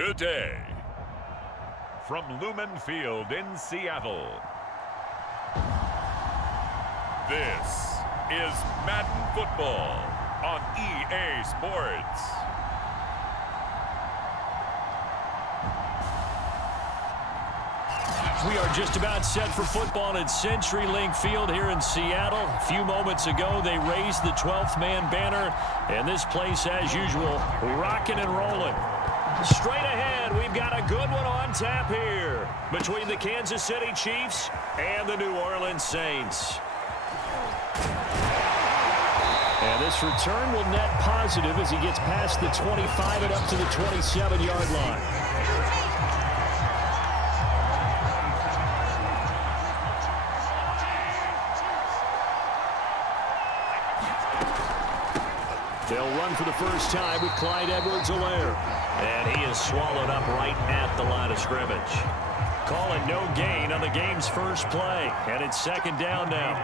today. From Lumen Field in Seattle, this is Madden Football on EA Sports. We are just about set for football at CenturyLink Field here in Seattle. A few moments ago, they raised the 12th man banner, and this place, as usual, rocking and rolling. Straight ahead, we've got a good one on tap here between the Kansas City Chiefs and the New Orleans Saints. And this return will net positive as he gets past the 25 and up to the 27-yard line. They'll run for the first time with Clyde Edwards-Helaire. And he is swallowed up right at the line of scrimmage. Calling no gain on the game's first play. And it's second down now.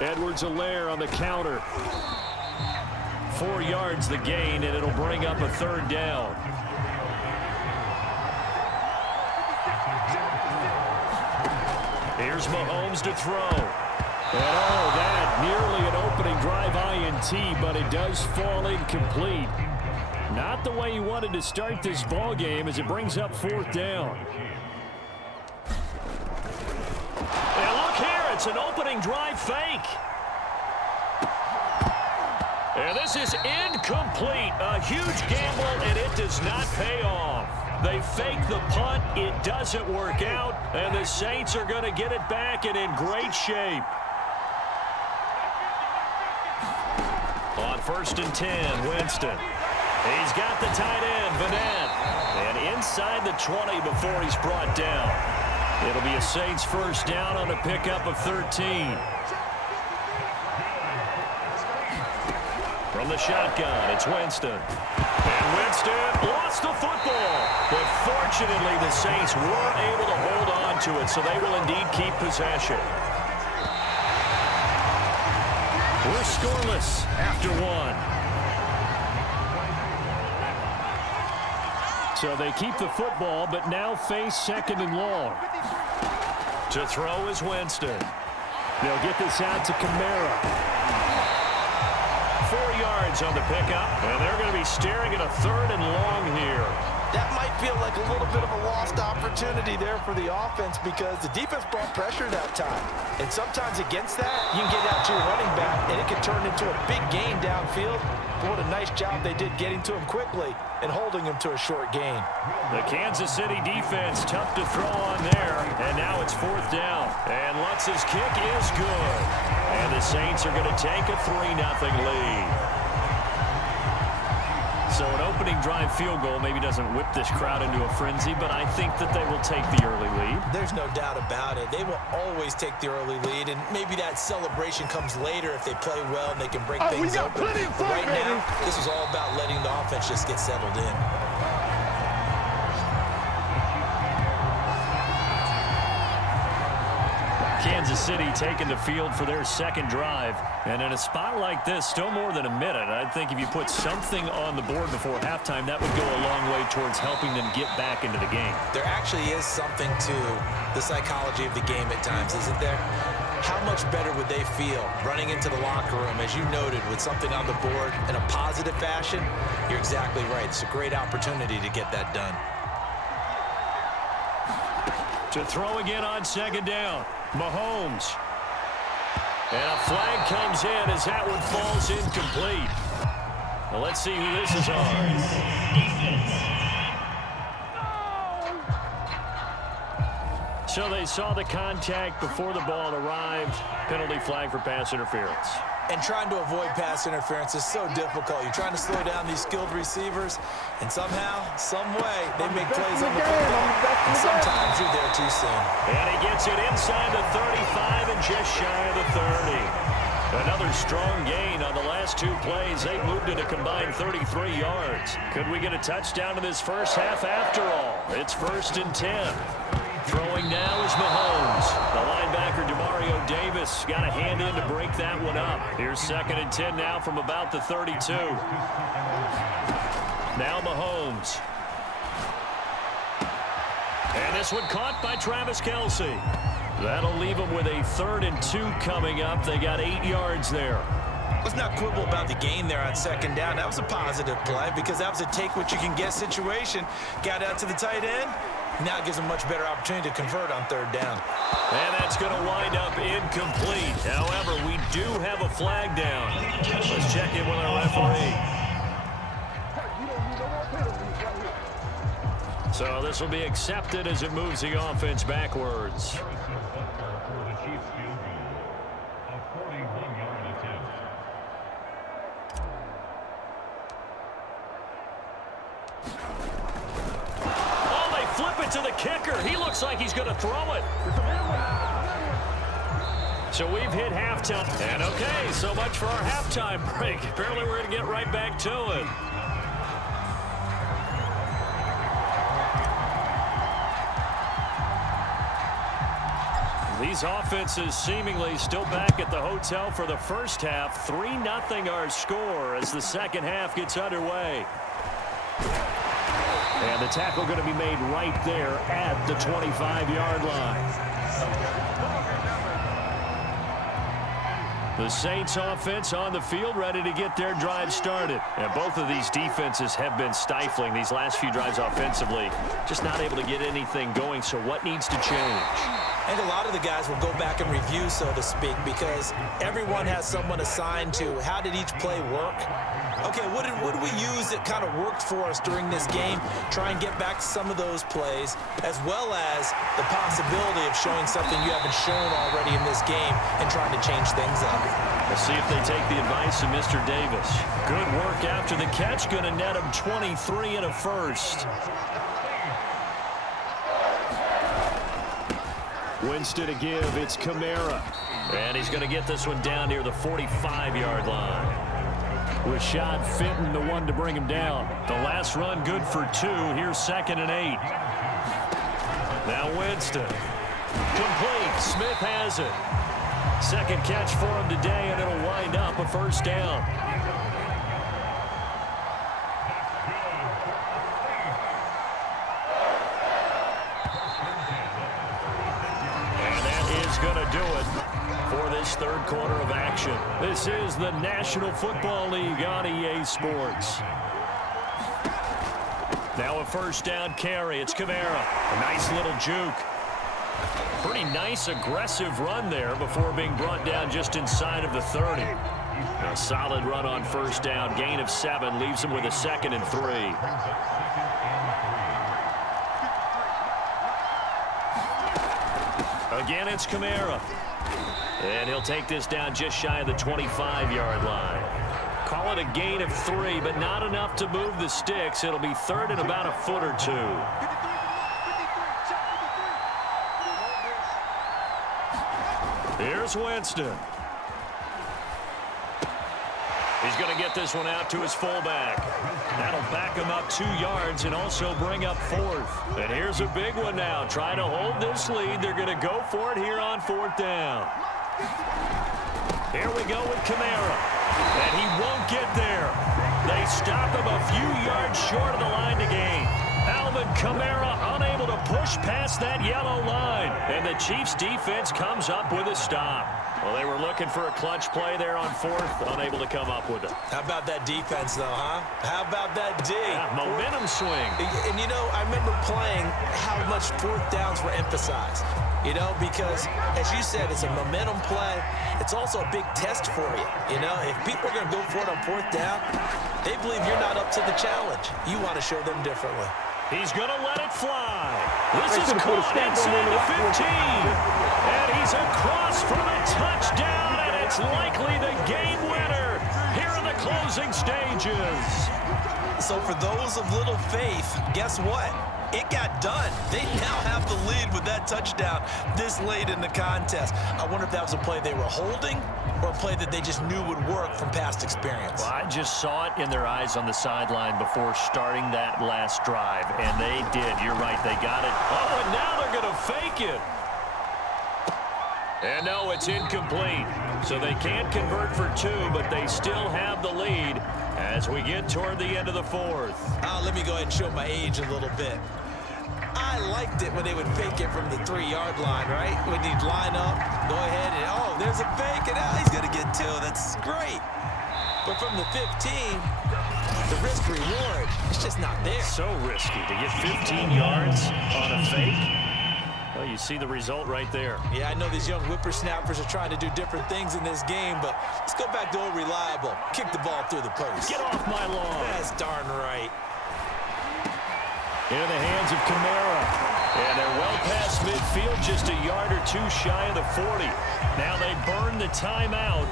Edwards-Helaire on the counter. 4 yards the gain, and it'll bring up a third down. Here's Mahomes to throw. And oh, that nearly an opening drive INT, but it does fall incomplete. Not the way he wanted to start this ball game as it brings up fourth down. And look here, it's an opening drive fake. And this is incomplete. A huge gamble, and it does not pay off. They fake the punt. It doesn't work out, and the Saints are going to get it back and in great shape. On 1st and 10, Winston. He's got the tight end, Vanette. And inside the 20 before he's brought down. It'll be a Saints first down on a pickup of 13. From the shotgun, it's Winston. And Winston lost the football. But fortunately, the Saints were able to hold on to it, so they will indeed keep possession. We're scoreless after one. So they keep the football, but now face second and long. To throw is Winston. They'll get this out to Kamara. 4 yards on the pickup, and they're going to be staring at a third and long here. That might feel like a little bit of a lost opportunity there for the offense because the defense brought pressure that time. And sometimes against that, you can get out to your running back, and it can turn into a big gain downfield. But what a nice job they did getting to him quickly and holding him to a short gain. The Kansas City defense tough to throw on there, and now it's fourth down. And Lutz's kick is good. And the Saints are going to take a 3-0 lead. So an opening drive field goal maybe doesn't whip this crowd into a frenzy, but I think that they will take the early lead. There's no doubt about it. They will always take the early lead, and maybe that celebration comes later if they play well and they can break things open. Right now, this is all about letting the offense just get settled in. Kansas City taking the field for their second drive. And in a spot like this, still more than a minute, I think if you put something on the board before halftime, that would go a long way towards helping them get back into the game. There actually is something to the psychology of the game at times, isn't there? How much better would they feel running into the locker room, as you noted, with something on the board in a positive fashion? You're exactly right. It's a great opportunity to get that done. To throw again on second down. Mahomes. And a flag comes in as that one falls incomplete. Well, let's see who this is on. So they saw the contact before the ball arrived. Penalty flag for pass interference. And trying to avoid pass interference is so difficult. You're trying to slow down these skilled receivers, and somehow, some way, they make plays on the football, and sometimes you're there too soon. And he gets it inside the 35 and just shy of the 30. Another strong gain on the last two plays. They moved it a combined 33 yards. Could we get a touchdown in this first half after all? It's 1st and 10. Throwing now is Mahomes. The linebacker, Demario Davis, Davis got a hand in to break that one up. Here's 2nd and 10 now from about the 32. Now Mahomes. And this one caught by Travis Kelce. That'll leave them with a 3rd and 2 coming up. They got 8 yards there. Let's not quibble about the gain there on 2nd down. That was a positive play because that was a take-what-you-can-get situation. Got out to the tight end. Now it gives them a much better opportunity to convert on 3rd down. And that's going to wind up incomplete. However, we do have a flag down. Let's check in with our referee. So this will be accepted as it moves the offense backwards. To the kicker. He looks like he's going to throw it. So we've hit halftime. And okay, so much for our halftime break. Apparently we're going to get right back to it. These offenses seemingly still back at the hotel for the first half. 3-0 our score as the second half gets underway. And the tackle going to be made right there at the 25-yard line. The Saints offense on the field ready to get their drive started. And both of these defenses have been stifling these last few drives offensively. Just not able to get anything going, so what needs to change? I think a lot of the guys will go back and review, so to speak, because everyone has someone assigned to how did each play work. Okay, what did we use that kind of worked for us during this game? Try and get back to some of those plays, as well as the possibility of showing something you haven't shown already in this game and trying to change things up. Let's see if they take the advice of Mr. Davis. Good work after the catch. Going to net him 23 and a first. Winston to give. It's Kamara. And he's going to get this one down near the 45-yard line. Rashad Fenton, the one to bring him down. The last run good for 2. Here's 2nd and 8. Now Winston. Complete. Smith has it. Second catch for him today, and it'll wind up a first down. And that is going to do it for this third quarter of action. This is the National Football League on EA Sports. Now a first down carry. It's Kamara. A nice little juke. Pretty nice aggressive run there before being brought down just inside of the 30. A solid run on first down. Gain of 7 leaves him with a 2nd and 3. Again, it's Kamara. And he'll take this down just shy of the 25-yard line. Call it a gain of 3, but not enough to move the sticks. It'll be 3rd and about a foot or 2. Here's Winston. He's going to get this one out to his fullback. That'll back him up 2 yards and also bring up 4th. And here's a big one now. Trying to hold this lead. They're going to go for it here on 4th down. Here we go with Kamara. And he won't get there. They stop him a few yards short of the line to gain. Alvin Kamara unable to push past that yellow line. And the Chiefs defense comes up with a stop. Well, they were looking for a clutch play there on 4th, unable to come up with it. How about that defense, though, huh? How about that D? Yeah, momentum swing. And, you know, I remember playing how much 4th downs were emphasized. You know, because, as you said, it's a momentum play. It's also a big test for you. You know, if people are going to go for it on 4th down, they believe you're not up to the challenge. You want to show them differently. He's going to let it fly. This is caught inside the 15. And he's across for the touchdown, and it's likely the game winner here in the closing stages. So for those of little faith, guess what? It got done. They now have the lead with that touchdown this late in the contest. I wonder if that was a play they were holding or a play that they just knew would work from past experience. Well, I just saw it in their eyes on the sideline before starting that last drive, and they did. You're right, they got it. Oh, and now they're going to fake it. And no, it's incomplete. So they can't convert for 2, but they still have the lead as we get toward the end of the fourth. Let me go ahead and show my age a little bit. I liked it when they would fake it from the 3-yard line, right? When you'd line up, go ahead and, oh, there's a fake, and he's going to get 2. That's great. But from the 15, the risk-reward, it's just not there. So risky to get 15 yards on a fake. Well, you see the result right there. Yeah, I know these young whippersnappers are trying to do different things in this game, but let's go back to old reliable. Kick the ball through the post. Get off my lawn. That's darn right. In the hands of Kamara. And they're well past midfield, just a yard or 2 shy of the 40. Now they burn the timeout,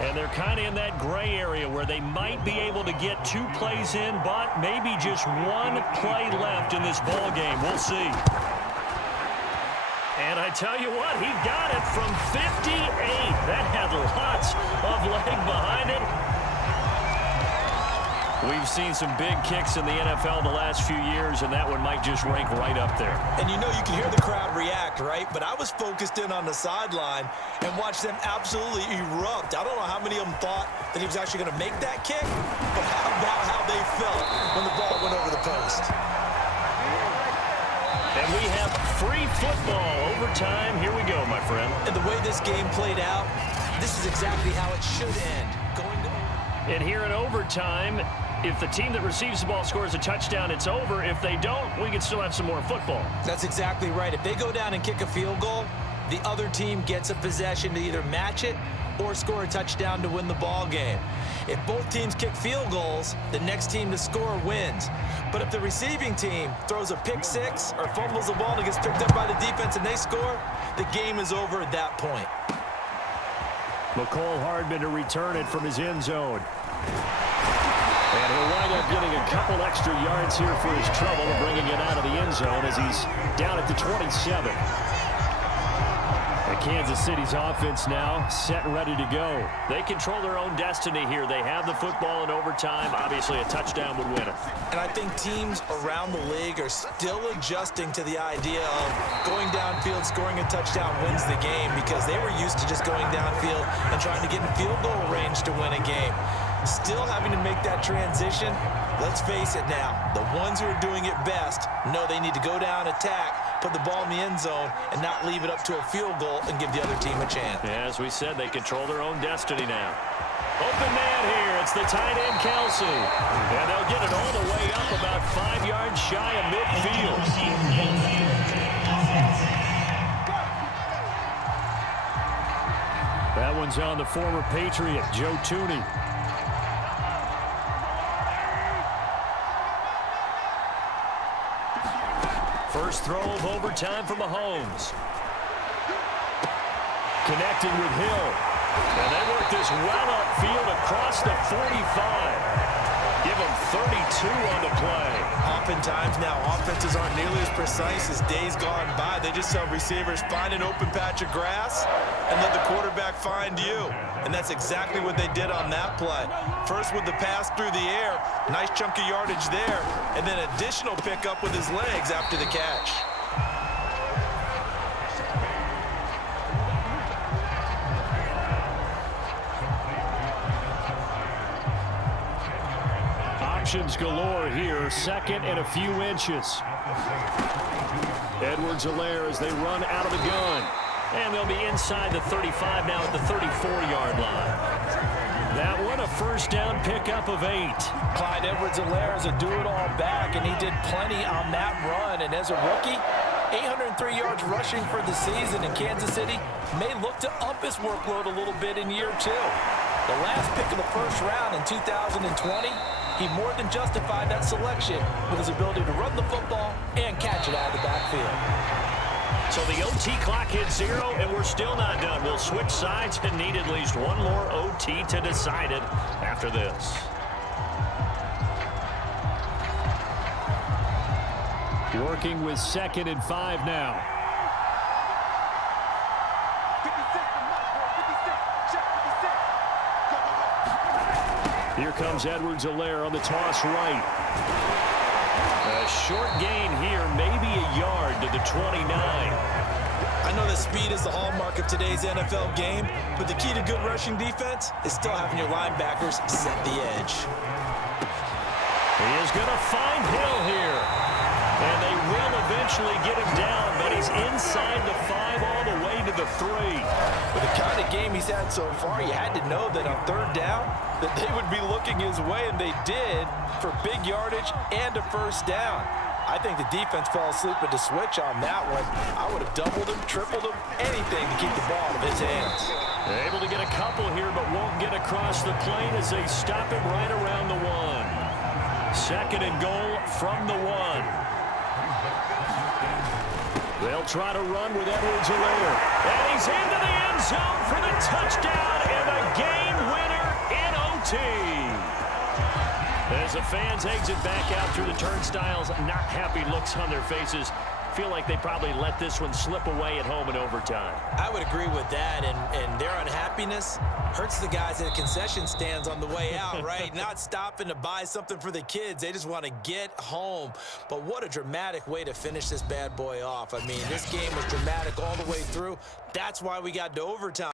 and they're kind of in that gray area where they might be able to get 2 plays in, but maybe just 1 play left in this ball game. We'll see. And I tell you what, he got it from 58. That had lots of leg behind it. We've seen some big kicks in the NFL the last few years, and that one might just rank right up there. And you know you can hear the crowd react, right? But I was focused in on the sideline and watched them absolutely erupt. I don't know how many of them thought that he was actually going to make that kick, but how about how they felt when the ball went over the post? And we have free football overtime. Here we go, my friend. And the way this game played out, this is exactly how it should end. Going to and here in overtime, if the team that receives the ball scores a touchdown, it's over. If they don't, we can still have some more football. That's exactly right. If they go down and kick a field goal, the other team gets a possession to either match it or score a touchdown to win the ball game. If both teams kick field goals, the next team to score wins. But if the receiving team throws a pick 6 or fumbles the ball and it gets picked up by the defense and they score, the game is over at that point. McCole Hardman to return it from his end zone. And he'll wind up getting a couple extra yards here for his trouble and bringing it out of the end zone as he's down at the 27. And Kansas City's offense now set and ready to go. They control their own destiny here. They have the football in overtime. Obviously, a touchdown would win it. And I think teams around the league are still adjusting to the idea of going downfield, scoring a touchdown wins the game, because they were used to just going downfield and trying to get in field goal range to win a game. Still having to make that transition. Let's face it now, the ones who are doing it best know they need to go down, attack, put the ball in the end zone, and not leave it up to a field goal and give the other team a chance. Yeah, as we said, they control their own destiny now. Open man here. It's the tight end, Kelsey. And they'll get it all the way up about 5 yards shy of midfield. That one's on the former Patriot, Joe Tooney. First throw of overtime for Mahomes. Connecting with Hill. And they work this well upfield across the 45. Give them 32 on the play. Oftentimes now, offenses aren't nearly as precise as days gone by. They just tell receivers, find an open patch of grass and let the quarterback find you. And that's exactly what they did on that play. First with the pass through the air, nice chunk of yardage there, and then additional pickup with his legs after the catch. Options galore here, second and a few inches. Edwards-Helaire as they run out of the gun. And they'll be inside the 35 now at the 34-yard line. That one, a first down pickup of 8. Clyde Edwards-Helaire is a do-it-all back, and he did plenty on that run. And as a rookie, 803 yards rushing for the season, and Kansas City may look to up his workload a little bit in year 2. The last pick of the first round in 2020, he more than justified that selection with his ability to run the football and catch it out of the backfield. So the OT clock hits 0, and we're still not done. We'll switch sides and need at least one more OT to decide it after this. Working with 2nd and 5 now. Here comes Edwards-Helaire on the toss right. A short gain here, maybe a yard to the 29. I know the speed is the hallmark of today's NFL game, but the key to good rushing defense is still having your linebackers set the edge. He is going to find Hill here. And they will eventually get him down, but he's inside the 5 all the way to the 3. With the kind of game he's had so far, you had to know that on third down that they would be looking his way, and they did, for big yardage and a first down. I think the defense fell asleep at the switch on that one. I would have doubled him, tripled him, anything to keep the ball in his hands. They're able to get a couple here, but won't get across the plane as they stop him right around the 1. Second and goal from the 1. They'll try to run with Edwards-Helaire. And he's into the end zone for the touchdown and a game winner in OT. As the fans exit back out through the turnstiles, not happy looks on their faces. Feel like they probably let this one slip away at home in overtime. I would agree with that, and their unhappiness hurts the guys at the concession stands on the way out, right? Not stopping to buy something for the kids. They just want to get home. But what a dramatic way to finish this bad boy off. I mean, this game was dramatic all the way through. That's why we got to overtime.